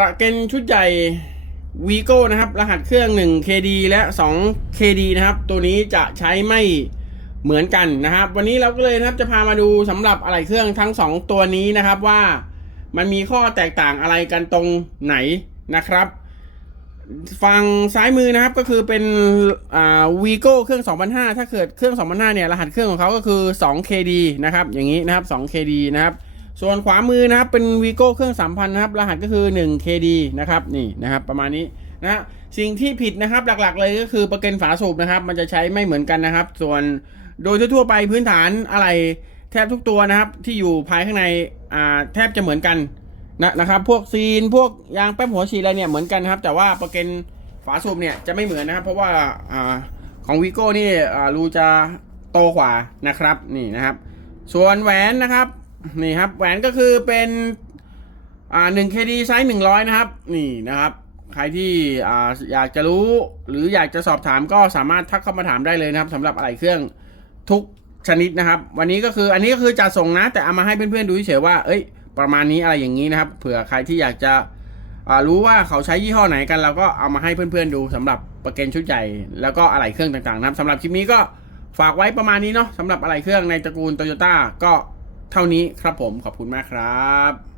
ประเกนชุดใหญ่วีโก้นะครับ รหัสเครื่อง 1 KD และ 2 KD นะครับ ตัวนี้จะใช้ไม่เหมือนกันนะครับ วันนี้เราก็เลยนะครับจะพามาดูสำหรับอะไหล่เครื่องทั้ง 2 ตัวนี้นะครับว่ามันมีข้อแตกต่างอะไรกันตรงไหนนะครับฝั่งซ้ายมือนะครับก็คือเป็นอ่าวีโก้เครื่อง 2005 ถ้าเกิดเครื่อง 2005 เนี่ย รหัสเครื่องของเขาก็คือ 2KD นะครับ อย่างนี้นะครับ 2KD นะครับ ส่วนขวามือนะครับเป็นวีโก้เครื่อง3,000นนะครับ รหัสก็คือ 1KD นะครับนี่นะครับ ประมาณนี้นะสิ่งที่ผิดนะครับหลักๆ เลยก็คือประเกันฝาสูบนะครับ มันจะใช้ไม่เหมือนกันนะครับ ส่วนโดยทั่วไปพื้นฐานอะไรแทบทุกตัวนะครับ ที่อยู่ภายข้างในอ่าแทบจะเหมือนกันนะนะครับ พวกซีนพวกยางแป๊บหัวฉีดอะไรเนี่ยเหมือนกันนะครับ แต่ว่าประเกันฝาสูบเนี่ยจะไม่เหมือนนะครับ เพราะว่าอ่าของวีโก้นี่อ่ารูจะโตกว่านะครับนี่นะครับ ส่วนแหวนนะครับ นี่ครับ แหวนก็คือเป็นอ่าหนึ่งเคดีไซส์หนึ่งร้อยนะครับ นี่นะครับ ใครที่อ่าอยากจะรู้หรืออยากจะสอบถามก็สามารถทักเข้ามาถามได้เลยนะครับสำหรับอะไหล่เครื่องทุกชนิดนะครับ วันนี้ก็คืออันนี้ก็คือจะส่งนะ แต่เอามาให้เพื่อนๆดูเฉยว่า เอ้ย ประมาณนี้อะไรอย่างนี้นะครับ เผื่อใครที่อยากจะรู้ว่าเขาใช้ยี่ห้อไหนกันเราก็เอามาให้เพื่อนๆดูสำหรับประกันชุดใหญ่แล้วก็อะไหล่เครื่องต่างๆนะครับสำหรับคลิปนี้ก็ฝากไว้ประมาณนี้เนาะสำหรับอะไหล่เครื่องในตระกูลโตโยต้าก็ เท่านี้ครับผมขอบคุณมากครับ